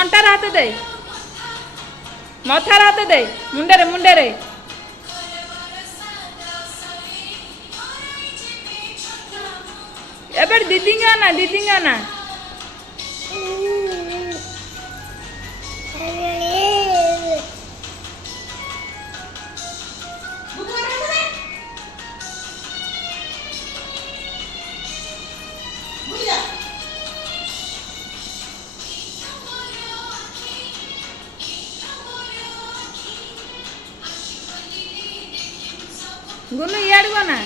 अंटार हाथ दे मथार हाथ दे मुंडे मुंडे एबर दीदी ना गुनु इयाड़को ना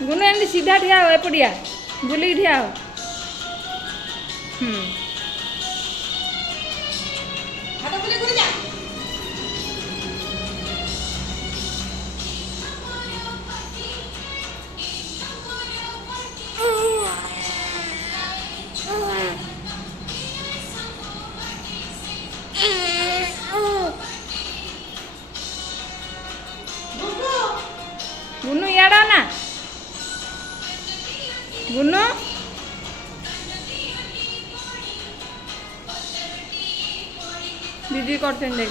गुनु एमती सीधा ठिया हो एपटिया बुलिक ठिया हो गुनु इयाड़ा ना गुनु दीदी करते देख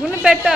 गुनु पेट